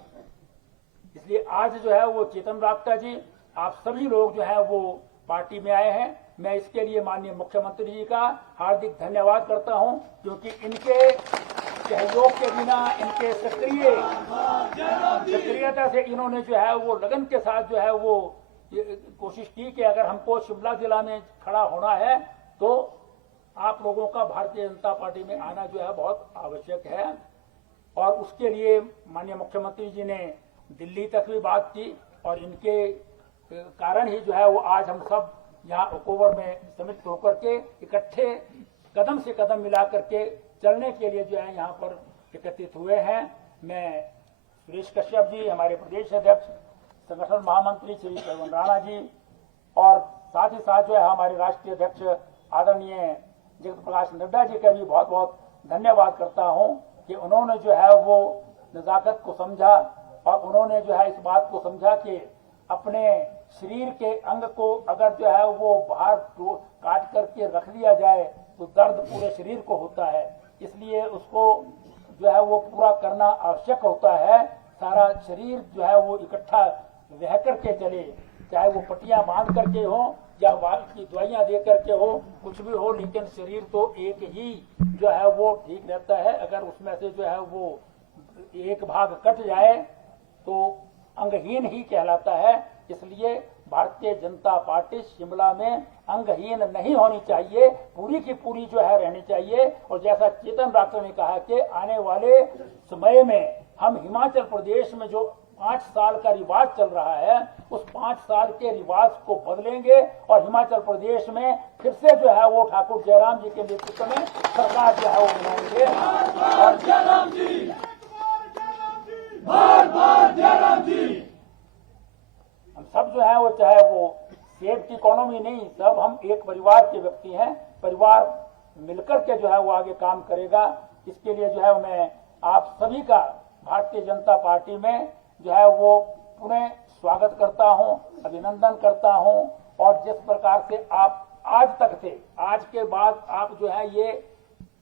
इसलिए आज जो है वो चेतन बरागटा जी, आप सभी लोग जो है वो पार्टी में आए हैं। मैं इसके लिए माननीय मुख्यमंत्री जी का हार्दिक धन्यवाद करता हूं, क्योंकि इनके सहयोग के बिना, इनके सक्रियता से इन्होंने जो है वो लगन के साथ जो है वो कोशिश की कि अगर हमको शिमला जिला में खड़ा होना है तो आप लोगों का भारतीय जनता पार्टी में आना जो है बहुत आवश्यक है। और उसके लिए माननीय मुख्यमंत्री जी ने दिल्ली तक भी बात की, और इनके कारण ही जो है वो आज हम सब यहाँ ओकोवर में सम्मिलित होकर के इकट्ठे कदम से कदम मिला करके चलने के लिए जो है यहाँ पर एकत्रित हुए हैं। मैं सुरेश कश्यप जी, हमारे प्रदेश अध्यक्ष, संगठन महामंत्री श्री पवन राणा जी, और साथ ही साथ जो है हमारे राष्ट्रीय अध्यक्ष आदरणीय जगत प्रकाश नड्डा जी का भी बहुत बहुत धन्यवाद करता हूं कि उन्होंने जो है वो नजाकत को समझा, और उन्होंने जो है इस बात को समझा कि अपने शरीर के अंग को अगर जो है वो बाहर काट करके रख दिया जाए तो दर्द पूरे शरीर को होता है, इसलिए उसको जो है वो पूरा करना आवश्यक होता है। सारा शरीर जो है वो इकट्ठा रह करके चले, चाहे वो पट्टियां बांध करके हो या की दवाइयां दे करके हो, कुछ भी हो, लेकिन शरीर तो एक ही जो है वो ठीक रहता है। अगर उसमें से जो है वो एक भाग कट जाए तो अंगहीन ही कहलाता है। इसलिए भारतीय जनता पार्टी शिमला में अंगहीन नहीं होनी चाहिए, पूरी की पूरी जो है रहनी चाहिए। और जैसा चेतन बरागटा ने कहा कि आने वाले समय में हम हिमाचल प्रदेश में जो 5 साल का रिवाज चल रहा है, उस 5 साल के रिवाज को बदलेंगे और हिमाचल प्रदेश में फिर से जो है वो ठाकुर जयराम जी के नेतृत्व में सरकार जो है वो बनाएंगे। और जयराम जी, जयराम जी, हम सब जो है वो, चाहे वो सेब की इकोनॉमी नहीं, सब हम एक परिवार के व्यक्ति हैं। परिवार मिलकर के जो है वो आगे काम करेगा। इसके लिए जो है मैं आप सभी का भारतीय जनता पार्टी में जो है वो पुनः स्वागत करता हूं, अभिनंदन करता हूं, और जिस प्रकार से आप आज तक थे, आज के बाद आप जो है ये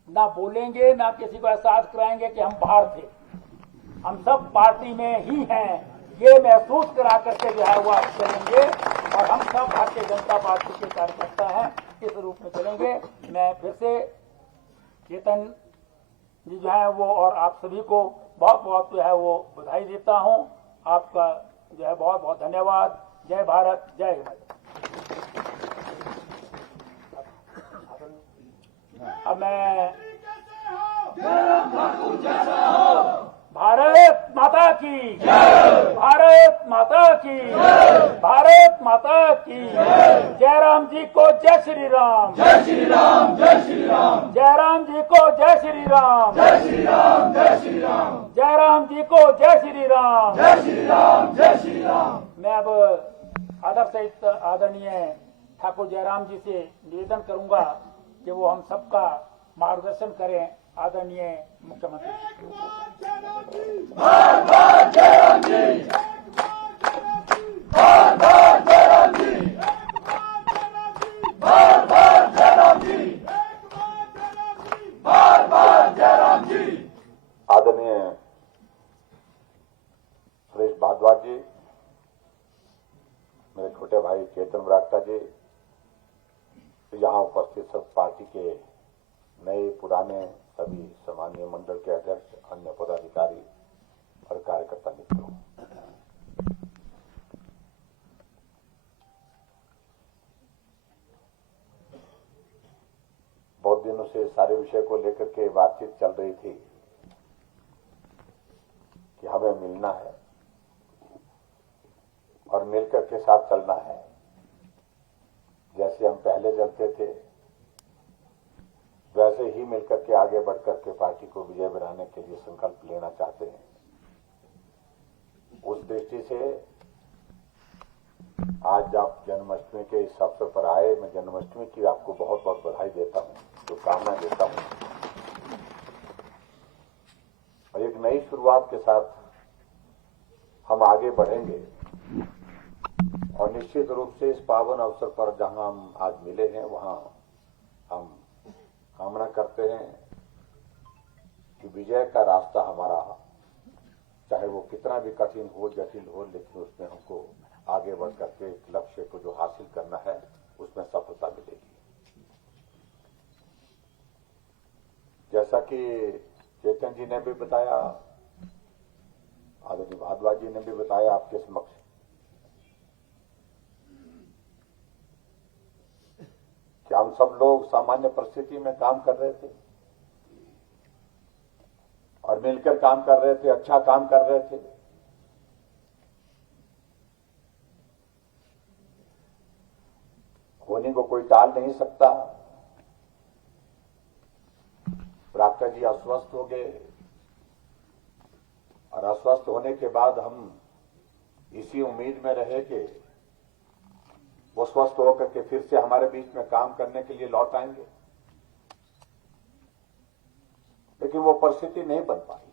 ना बोलेंगे ना किसी को एहसास कराएंगे कि हम बाहर थे। हम सब पार्टी में ही हैं, ये महसूस करा करके जो है वो आप चलेंगे और हम सब भारतीय जनता पार्टी के कार्यकर्ता हैं, इस रूप में चलेंगे। मैं फिर से चेतन जी जो है वो और आप सभी को बहुत बहुत जो है वो बधाई देता हूं। आपका जो है बहुत बहुत धन्यवाद। जय भारत, जय हिंद। अब मैं भारत माता की, भारत माता की, भारत माता की। जयराम जी को जय श्री राम, जय श्री राम, जय श्री राम। जयराम जी को जय श्री राम, जय श्री राम, जय श्री राम। जयराम जी को जय श्री राम, जय श्री राम, जय श्री राम। मैं अब आदर सहित आदरणीय ठाकुर जयराम जी से निवेदन करूंगा कि वो हम सबका मार्गदर्शन करें। आदरणीय मुख्यमंत्री आदरणीय सुरेश भारद्वाज जी, मेरे छोटे भाई चेतन बरागटा जी, यहाँ उपस्थित सब पार्टी के नए पुराने सभी सम्मानीय मंडल के अध्यक्ष, अन्य पदाधिकारी और कार्यकर्ता मित्रों, बहुत दिनों से सारे विषय को लेकर के बातचीत चल रही थी कि हमें मिलना है और मिलकर के साथ चलना है। जैसे हम पहले चलते थे वैसे ही मिलकर के आगे बढ़कर के पार्टी को विजय बनाने के लिए संकल्प लेना चाहते हैं। उस दृष्टि से आज आप जन्माष्टमी के इस अवसर पर आए। मैं जन्माष्टमी की आपको बहुत बहुत बधाई देता हूं, शुभकामना देता हूं और एक नई शुरुआत के साथ हम आगे बढ़ेंगे और निश्चित रूप से इस पावन अवसर पर जहां हम आज मिले हैं वहां हम कामना करते हैं कि विजय का रास्ता हमारा, चाहे वो कितना भी कठिन हो, जटिल हो, लेकिन उसमें हमको आगे बढ़ करके एक लक्ष्य को जो हासिल करना है उसमें सफलता मिलेगी। जैसा कि चेतन जी ने भी बताया, आदरणीय भारद्वाज जी ने भी बताया आपके समक्ष, कि हम सब लोग सामान्य परिस्थिति में काम कर रहे थे और मिलकर काम कर रहे थे, अच्छा काम कर रहे थे। होने को कोई टाल नहीं सकता। बरागटा जी अस्वस्थ हो गए और अस्वस्थ होने के बाद हम इसी उम्मीद में रहे कि वो स्वस्थ होकर के फिर से हमारे बीच में काम करने के लिए लौट आएंगे, लेकिन वो परिस्थिति नहीं बन पाई।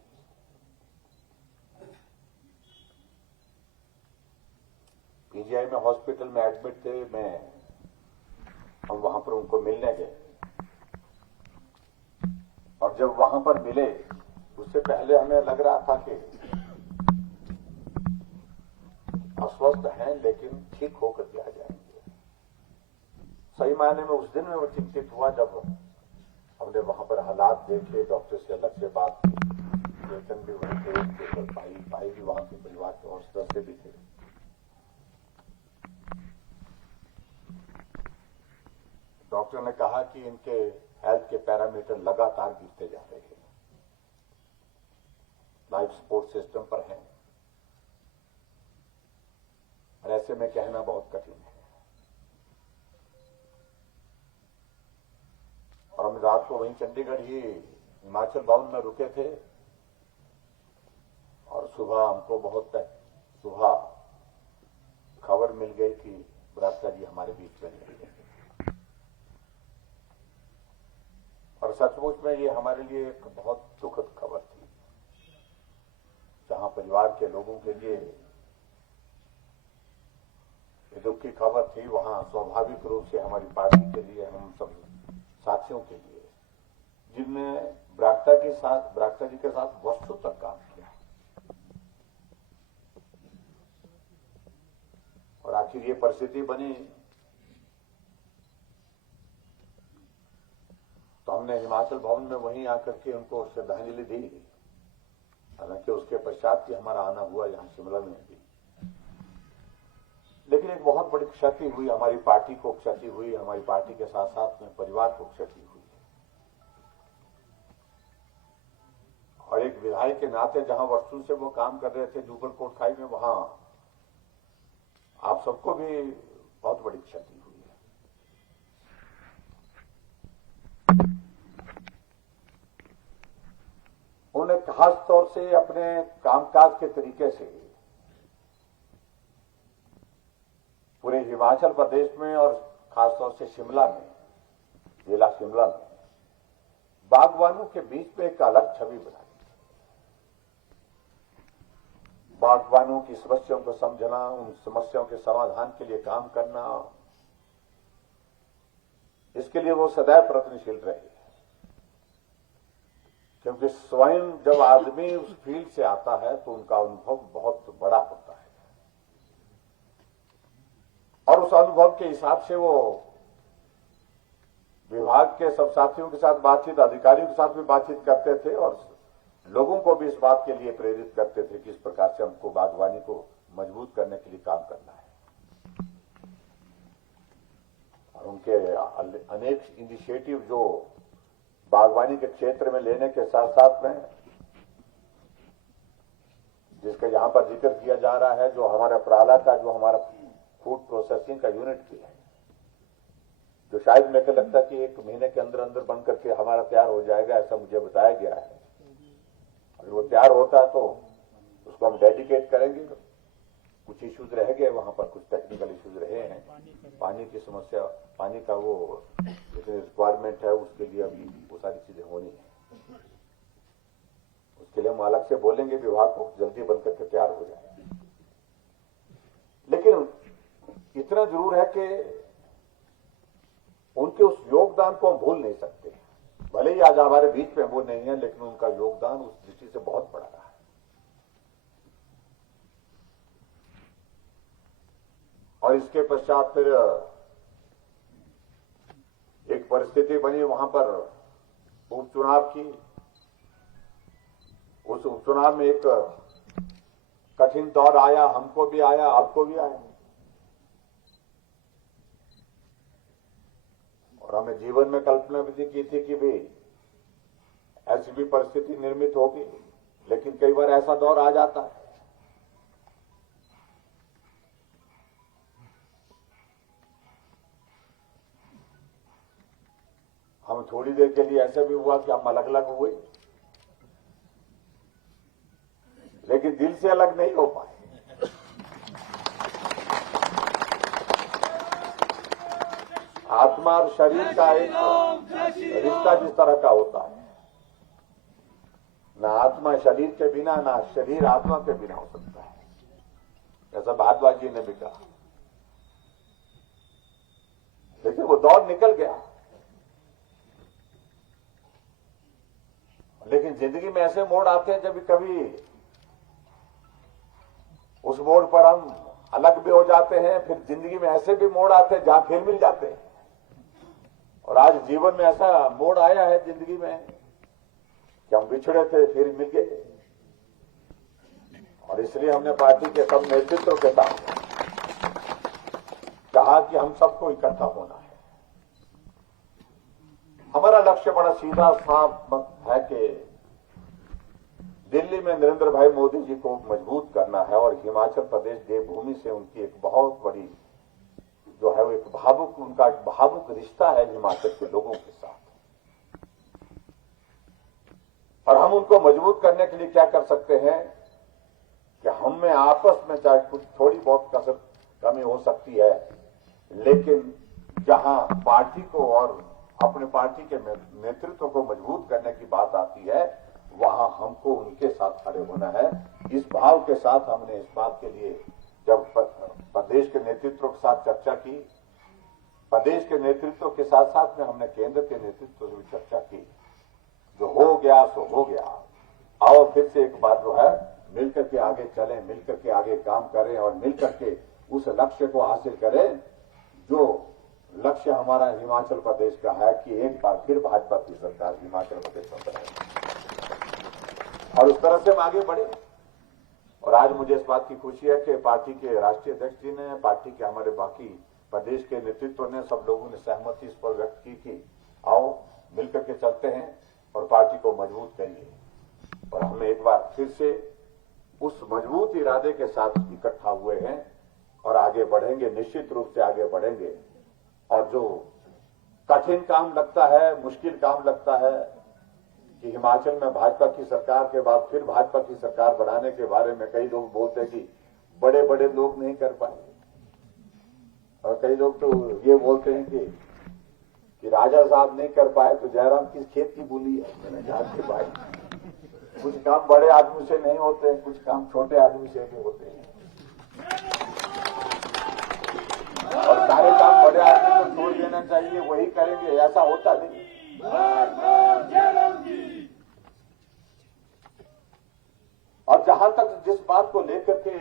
पीजीआई में हॉस्पिटल में एडमिट थे, हम वहां पर उनको मिलने गए और जब वहां पर मिले उससे पहले हमें लग रहा था कि अस्वस्थ हैं लेकिन ठीक होकर के आ जाएंगे। सही मायने में उस दिन में वो चिंतित हुआ जब हमने वहां पर हालात देखे, डॉक्टर से अलग से बात की, चेतन भी वहीं थे, भाई भी वहां के परिवार के और सदस्य भी थे। डॉक्टर ने कहा कि इनके हेल्थ के पैरामीटर लगातार गिरते जा रहे हैं, लाइफ सपोर्ट सिस्टम पर हैं और ऐसे में कहना बहुत कठिन है। और हम रात को वहीं चंडीगढ़ ही हिमाचल भवन में रुके थे और सुबह हमको सुबह खबर मिल गई कि बरागटा जी हमारे बीच में नहीं है। और सचमुच में ये हमारे लिए एक बहुत दुखद खबर थी, जहां परिवार के लोगों के लिए ये दुख की खबर थी, वहां स्वाभाविक रूप से हमारी पार्टी के लिए, हम सब साथियों के लिए, जिनने बरागटा जी के साथ वर्षों तक काम किया, और आखिर ये परिस्थिति बनी तो हमने हिमाचल भवन में वहीं आकर के उनको श्रद्धांजलि दी। हालांकि उसके पश्चात भी हमारा आना हुआ यहां शिमला में भी, लेकिन एक बहुत बड़ी क्षति हुई, हमारी पार्टी को क्षति हुई, हमारी पार्टी के साथ साथ में परिवार को क्षति हुई। और एक विधायक के नाते जहां वर्षों से वो काम कर रहे थे जुगल कोटखाई में, वहां आप सबको भी बहुत बड़ी क्षति हुई है। उन्हें खास तौर से अपने कामकाज के तरीके से पूरे हिमाचल प्रदेश में और खासतौर से शिमला में, जिला शिमला में बागवानों के बीच में एक अलग छवि बना दी। बागवानों की समस्याओं को समझना, उन समस्याओं के समाधान के लिए काम करना, इसके लिए वो सदैव प्रयत्नशील रहे। क्योंकि स्वयं जब आदमी उस फील्ड से आता है तो उनका अनुभव बहुत बड़ा होता है, और उस अनुभव के हिसाब से वो विभाग के सब साथियों के साथ बातचीत, अधिकारियों के साथ भी बातचीत करते थे, और लोगों को भी इस बात के लिए प्रेरित करते थे कि इस प्रकार से हमको बागवानी को मजबूत करने के लिए काम करना है। और उनके अनेक इनिशिएटिव जो बागवानी के क्षेत्र में लेने के साथ साथ में, जिसका यहां पर जिक्र किया जा रहा है, जो हमारा प्राला का, जो हमारा फूड प्रोसेसिंग का यूनिट भी है, जो शायद मेरे को लगता है कि 1 महीने के अंदर अंदर बन करके हमारा तैयार हो जाएगा, ऐसा मुझे बताया गया है। अगर वो तैयार होता है तो उसको हम डेडिकेट करेंगे। कुछ इश्यूज रह गए वहां पर, कुछ टेक्निकल इश्यूज रहे हैं, पानी की समस्या, पानी का वो रिक्वायरमेंट है, उसके लिए अभी वो सारी चीजें होनी है। उसके लिए हम अलग से बोलेंगे, विभाग को जल्दी बन करके तैयार हो जाए। लेकिन इतना जरूर है कि उनके उस योगदान को हम भूल नहीं सकते। भले ही आज हमारे बीच में वो नहीं है, लेकिन उनका योगदान उस दृष्टि से बहुत बड़ा रहा है। और इसके पश्चात फिर एक परिस्थिति बनी वहां पर उपचुनाव की। उस उपचुनाव में एक कठिन दौर आया, हमको भी आया, आपको भी आया, और हमें जीवन में कल्पना भी की थी कि भी ऐसी भी परिस्थिति निर्मित होगी। लेकिन कई बार ऐसा दौर आ जाता है, हम थोड़ी देर के लिए ऐसा भी हुआ कि हम अलग अलग हुए, लेकिन दिल से अलग नहीं हो पाए। आत्मा और शरीर का एक रिश्ता जिस तरह का होता है, ना आत्मा शरीर के बिना, ना शरीर आत्मा के बिना हो सकता है, जैसा भारद्वाज जी ने भी कहा। लेकिन वो दौर निकल गया। लेकिन जिंदगी में ऐसे मोड़ आते हैं जब कभी उस मोड़ पर हम अलग भी हो जाते हैं, फिर जिंदगी में ऐसे भी मोड़ आते हैं जहां फिर मिल जाते हैं। और आज जीवन में ऐसा मोड़ आया है जिंदगी में कि हम बिछड़े थे, फिर मिल गए। और इसलिए हमने पार्टी के सब नेतृत्व के साथ कहा कि हम सबको इकट्ठा होना है। हमारा लक्ष्य बड़ा सीधा साफ है कि दिल्ली में नरेंद्र भाई मोदी जी को मजबूत करना है, और हिमाचल प्रदेश देवभूमि से उनकी एक बहुत बड़ी जो है वो एक भावुक, उनका एक भावुक रिश्ता है हिमाचल के लोगों के साथ। और हम उनको मजबूत करने के लिए क्या कर सकते हैं कि हम में आपस में चाहे कुछ थोड़ी बहुत कसर कमी हो सकती है, लेकिन जहां पार्टी को और अपने पार्टी के नेतृत्व को मजबूत करने की बात आती है, वहां हमको उनके साथ खड़े होना है। इस भाव के साथ हमने इस बात के लिए जब प्रदेश के नेतृत्व नेतृत्व के साथ चर्चा की, प्रदेश के नेतृत्व के साथ साथ में हमने केंद्र के नेतृत्व से भी चर्चा की। जो हो गया सो हो गया। आओ फिर से एक बार जो है मिलकर के आगे चलें, मिलकर के आगे काम करें और मिलकर के उस लक्ष्य को हासिल करें जो लक्ष्य हमारा हिमाचल प्रदेश का है कि एक बार फिर भाजपा की सरकार हिमाचल प्रदेश में बने और उस तरह से हम आगे बढ़े। और आज मुझे इस बात की खुशी है कि पार्टी के राष्ट्रीय अध्यक्ष जी ने, पार्टी के हमारे बाकी प्रदेश के नेतृत्व ने, सब लोगों ने सहमति इस पर व्यक्त की कि आओ मिलकर के चलते हैं और पार्टी को मजबूत करिए। और हम एक बार फिर से उस मजबूत इरादे के साथ इकट्ठा हुए हैं और आगे बढ़ेंगे, निश्चित रूप से आगे बढ़ेंगे। और जो कठिन काम लगता है, मुश्किल काम लगता है कि हिमाचल में भाजपा की सरकार के बाद फिर भाजपा की सरकार बनाने के बारे में कई लोग बोलते हैं कि बड़े बड़े लोग नहीं कर पाए, और कई लोग तो ये बोलते हैं कि राजा साहब नहीं कर पाए तो जयराम किस खेत की बोली है। मैंने कहा कि भाई कुछ काम बड़े आदमी से नहीं होते, कुछ काम छोटे आदमी से भी होते हैं और सारे काम बड़े आदमी को छोड़ देना चाहिए, वही करेंगे, ऐसा होता नहीं। और जहां तक जिस बात को लेकर के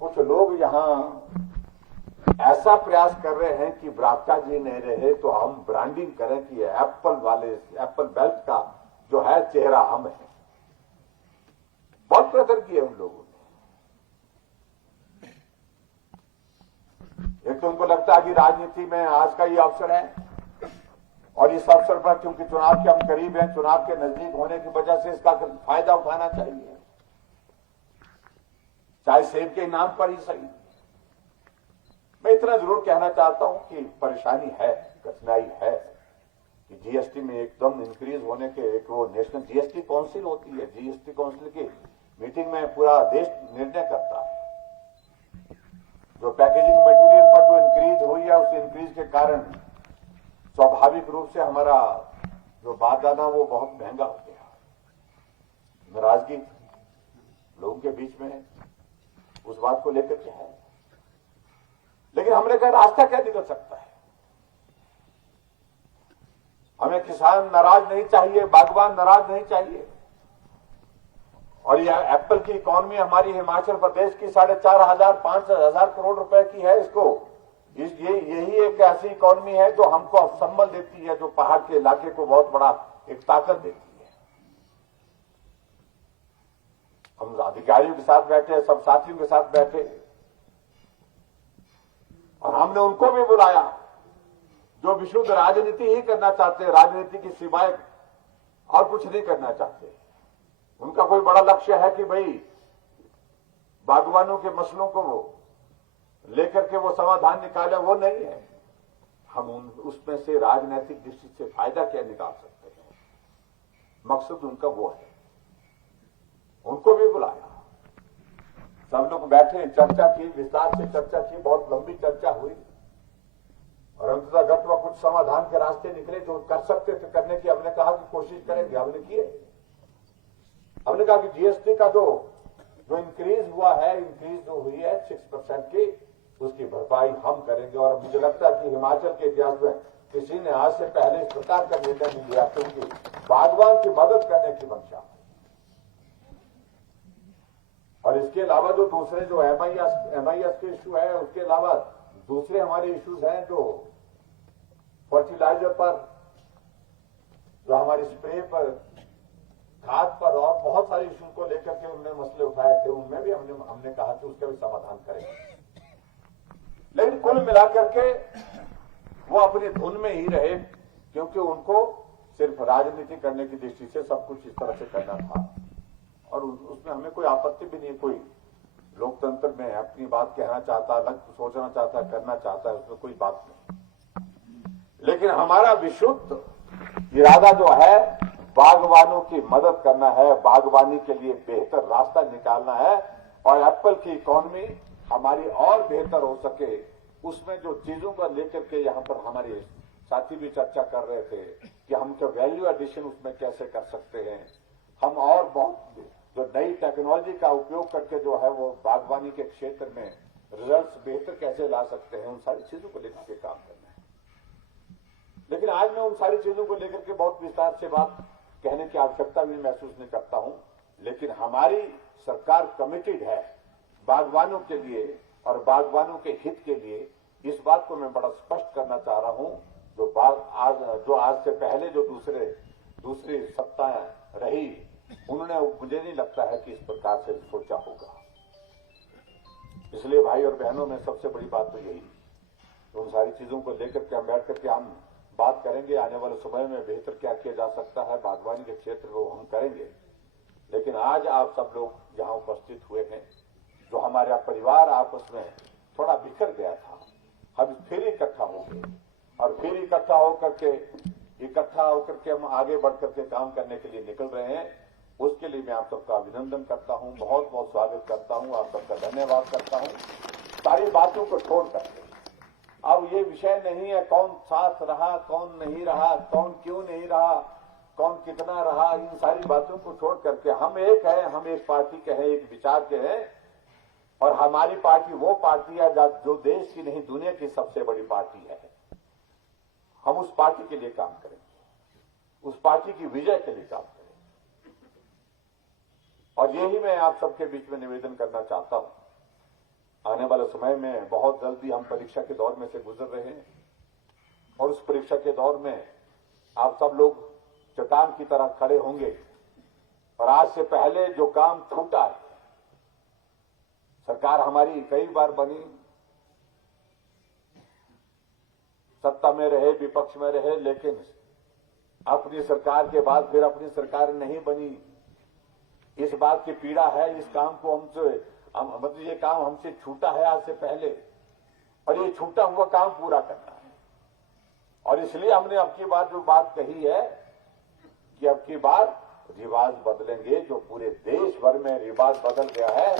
कुछ लोग यहां ऐसा प्रयास कर रहे हैं कि ब्राक्टा जी नहीं रहे तो हम ब्रांडिंग करें कि एप्पल बेल्ट का जो है चेहरा हम है, बहुत प्रयत्न किए उन लोगों ने। एक तो उनको लगता है कि राजनीति में आज का ये अवसर है और इस अवसर पर क्योंकि चुनाव के हम करीब हैं, चुनाव के नजदीक होने की वजह से इसका फायदा उठाना चाहिए, चाहे सेब के नाम पर ही सही। मैं इतना जरूर कहना चाहता हूं कि परेशानी है, कठिनाई है कि जीएसटी में एकदम इंक्रीज होने के एक वो नेशनल जीएसटी काउंसिल होती है, जीएसटी काउंसिल की मीटिंग में पूरा देश निर्णय करता है। जो पैकेजिंग मटेरियल पर जो इंक्रीज हुई है उस इंक्रीज के कारण स्वाभाविक रूप से हमारा जो बारदाना वो बहुत महंगा हो गया। नाराजगी लोगों के बीच में उस बात को लेकर के है, लेकिन हमने कहा रास्ता क्या निकल सकता है। हमें किसान नाराज नहीं चाहिए, बागवान नाराज नहीं चाहिए। और यह एप्पल की इकॉनमी हमारी हिमाचल प्रदेश की 4,500-5,000 करोड़ रुपए की है। यही एक ऐसी इकॉनमी है जो हमको संबल देती है, जो पहाड़ के इलाके को बहुत बड़ा एक ताकत देती है। हम अधिकारियों के साथ बैठे, सब साथियों के साथ बैठे और हमने उनको भी बुलाया जो विशुद्ध राजनीति ही करना चाहते हैं, राजनीति की सिवाय और कुछ नहीं करना चाहते। उनका कोई बड़ा लक्ष्य है कि भाई बागवानों के मसलों को वो लेकर के वो समाधान निकाले, वो नहीं है। हम उसमें से राजनीतिक दृष्टि से फायदा क्या निकाल सकते हैं, मकसद उनका वो है। उनको भी बुलाया, सब लोग बैठे, चर्चा की, विस्तार से चर्चा की, बहुत लंबी चर्चा हुई और अंततः कुछ समाधान के रास्ते निकले जो कर सकते थे करने की। हमने कहा कि कोशिश करेंगे, हमने किए। हमने कहा कि जीएसटी का जो इंक्रीज हुआ है, इंक्रीज जो हुई है 6% की, उसकी भरपाई हम करेंगे। और मुझे लगता है कि हिमाचल के इतिहास में किसी ने आज से पहले इस प्रकार का निर्णय नहीं लिया, क्योंकि बागवान की मदद करने की मंशा। और इसके अलावा जो दूसरे जो एमआईएस के इश्यू है, उसके अलावा दूसरे हमारे इश्यूज हैं जो फर्टिलाइजर पर, जो हमारे स्प्रे पर, खाद पर और बहुत सारे इश्यूज को लेकर के उन्होंने मसले उठाए थे। उनमें भी हमने कहा कि उसका भी समाधान करेंगे। लेकिन कुल मिलाकर के वो अपनी धुन में ही रहे, क्योंकि उनको सिर्फ राजनीति करने की दृष्टि से सब कुछ इस तरह से करना था और उसमें हमें कोई आपत्ति भी नहीं। कोई लोकतंत्र में अपनी बात कहना चाहता, अलग सोचना चाहता, करना चाहता है, उसमें कोई बात नहीं। लेकिन हमारा विशुद्ध इरादा जो है बागवानों की मदद करना है, बागवानी के लिए बेहतर रास्ता निकालना है और एप्पल की इकॉनमी हमारी और बेहतर हो सके। उसमें जो चीजों को लेकर के यहाँ पर हमारे साथी भी चर्चा कर रहे थे कि हम जो वैल्यू एडिशन उसमें कैसे कर सकते हैं, हम और बहुत जो नई टेक्नोलॉजी का उपयोग करके जो है वो बागवानी के क्षेत्र में रिजल्ट्स बेहतर कैसे ला सकते हैं, उन सारी चीजों को लेकर के काम करना है। लेकिन आज मैं उन सारी चीजों को लेकर के बहुत विस्तार से बात कहने की आवश्यकता भी महसूस नहीं करता हूं। लेकिन हमारी सरकार कमिटेड है बागवानों के लिए और बागवानों के हित के लिए। इस बात को मैं बड़ा स्पष्ट करना चाह रहा हूं। जो आज से पहले जो दूसरी सत्ताएं रही, उन्होंने मुझे नहीं लगता है कि इस प्रकार से सोचा होगा। इसलिए भाई और बहनों में सबसे बड़ी बात तो यही, उन सारी चीजों को लेकर के हम बैठ करके हम बात करेंगे। आने वाले समय में बेहतर क्या किया जा सकता है बागवानी के क्षेत्र में, वो हम करेंगे। लेकिन आज आप सब लोग जहां उपस्थित हुए हैं, जो हमारा परिवार आपस में थोड़ा बिखर गया था, हम फिर इकट्ठा होंगे और फिर इकट्ठा होकर के हम आगे बढ़ करके काम करने के लिए निकल रहे हैं। उसके लिए मैं आप सबका अभिनंदन करता हूं, बहुत बहुत स्वागत करता हूं, आप सबका धन्यवाद करता हूं। सारी बातों को छोड़ करके अब ये विषय नहीं है कौन साथ रहा, कौन नहीं रहा, कौन क्यों नहीं रहा, कौन कितना रहा, इन सारी बातों को छोड़ करके हम एक हैं, हम एक पार्टी के हैं, एक विचार के हैं। और हमारी पार्टी वो पार्टी है जो देश की नहीं दुनिया की सबसे बड़ी पार्टी है। हम उस पार्टी के लिए काम करेंगे, उस पार्टी की विजय के लिए काम करेंगे। और यही मैं आप सबके बीच में निवेदन करना चाहता हूं। आने वाले समय में बहुत जल्दी हम परीक्षा के दौर में से गुजर रहे हैं और उस परीक्षा के दौर में आप सब लोग चट्टान की तरह खड़े होंगे। और आज से पहले जो काम छूटा है, सरकार हमारी कई बार बनी, सत्ता में रहे, विपक्ष में रहे, लेकिन अपनी सरकार के बाद फिर अपनी सरकार नहीं बनी। इस बात की पीड़ा है, इस काम को मतलब ये काम हमसे छूटा है आज से पहले, और ये छूटा हुआ काम पूरा करना है। और इसलिए हमने अब की बार जो बात कही है कि अब की बार रिवाज बदलेंगे, जो पूरे देश भर में रिवाज बदल गया है।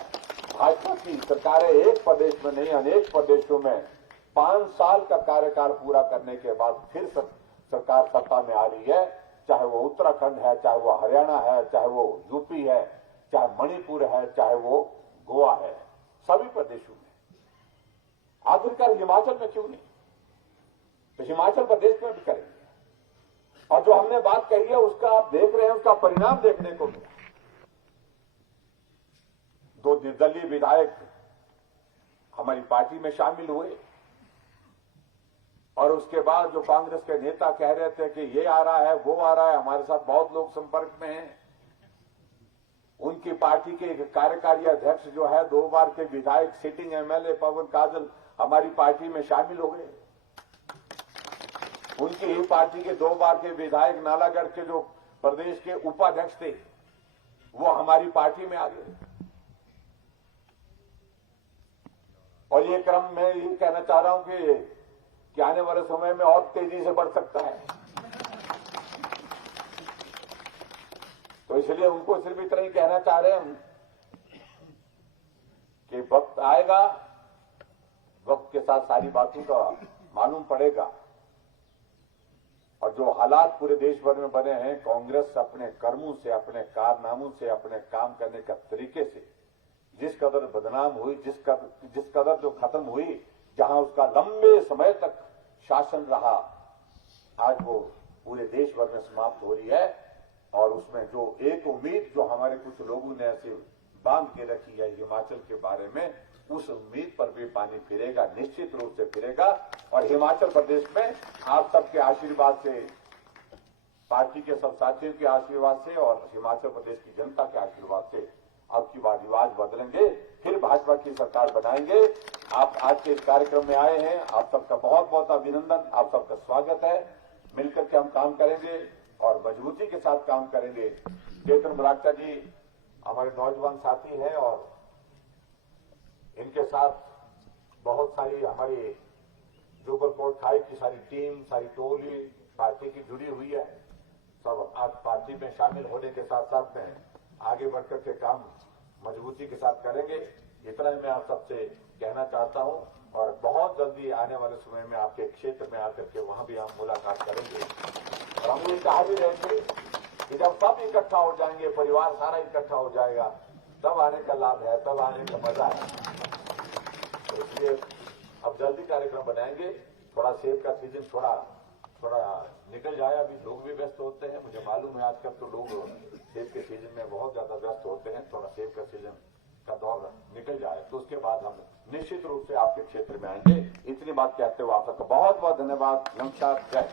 भाजपा की सरकारें एक प्रदेश में नहीं अनेक प्रदेशों में 5 साल का कार्यकाल पूरा करने के बाद फिर सरकार सत्ता में आ रही है। चाहे वो उत्तराखंड है, चाहे वो हरियाणा है, चाहे वो यूपी है, चाहे मणिपुर है, चाहे वो गोवा है, सभी प्रदेशों में। आखिरकार हिमाचल में क्यों नहीं? तो हिमाचल प्रदेश में भी करेंगे। और जो हमने बात कही है उसका आप देख रहे हैं, उसका परिणाम देखने को मिला। 2 निर्दलीय विधायक हमारी पार्टी में शामिल हुए और उसके बाद जो कांग्रेस के नेता कह रहे थे कि ये आ रहा है, वो आ रहा है, हमारे साथ बहुत लोग संपर्क में हैं। उनकी पार्टी के एक कार्यकारी अध्यक्ष जो है, 2 बार के विधायक सिटिंग एमएलए पवन काजल हमारी पार्टी में शामिल हो गए। उनकी ही पार्टी के 2 बार के विधायक नालागढ़ के जो प्रदेश के उपाध्यक्ष थे, वो हमारी पार्टी में आ गए। और ये क्रम मैं ये कहना चाह रहा हूं कि आने वाले समय में और तेजी से बढ़ सकता है। तो इसलिए उनको सिर्फ इतना ही कहना चाह रहे हैं कि वक्त आएगा, वक्त के साथ सारी बातों का मालूम पड़ेगा। और जो हालात पूरे देश भर में बने हैं, कांग्रेस अपने कर्मों से, अपने कारनामों से, अपने काम करने का तरीके से जिस कदर बदनाम हुई, जिस कदर जो खत्म हुई, जहां उसका लंबे समय तक शासन रहा, आज वो पूरे देश भर में समाप्त हो रही है। और उसमें जो एक उम्मीद जो हमारे कुछ लोगों ने ऐसे बांध के रखी है हिमाचल के बारे में, उस उम्मीद पर भी पानी फिरेगा, निश्चित रूप से फिरेगा। और हिमाचल प्रदेश में आप सबके आशीर्वाद से, पार्टी के सब साथियों के आशीर्वाद से और हिमाचल प्रदेश की जनता के आशीर्वाद से अब की बार रिवाज बदलेंगे, फिर भाजपा की सरकार बनाएंगे। आप आज के इस कार्यक्रम में आए हैं, आप सबका बहुत बहुत अभिनंदन, आप सबका स्वागत है। मिलकर के हम काम करेंगे और मजबूती के साथ काम करेंगे। चेतन बरागटा जी हमारे नौजवान साथी हैं और इनके साथ बहुत सारी हमारी जुगलकोट खाई की सारी टीम, सारी टोली पार्टी की जुड़ी हुई है। सब आज पार्टी में शामिल होने के साथ साथ में आगे बढ़कर के काम मजबूती के साथ करेंगे। इतना ही मैं आप सबसे कहना चाहता हूं। और बहुत जल्दी आने वाले समय में आपके क्षेत्र में आकर के वहां भी हम मुलाकात करेंगे। और हम ये कहा भी रहेंगे कि जब सब इकट्ठा हो जाएंगे, परिवार सारा इकट्ठा हो जाएगा, तब आने का लाभ है, तब आने का मजा है। तो इसलिए अब जल्दी कार्यक्रम बनाएंगे। थोड़ा सेब का सीजन थोड़ा निकल जाए। अभी लोग भी व्यस्त होते हैं, मुझे मालूम है आजकल तो लोग सेब के सीजन में बहुत ज्यादा व्यस्त होते हैं। थोड़ा सेब का सीजन का दौर निकल जाए तो उसके बाद हम निश्चित रूप से आपके क्षेत्र में आएंगे। इतनी बात कहते हुए आप सबका बहुत बहुत धन्यवाद। नमस्कार, जय।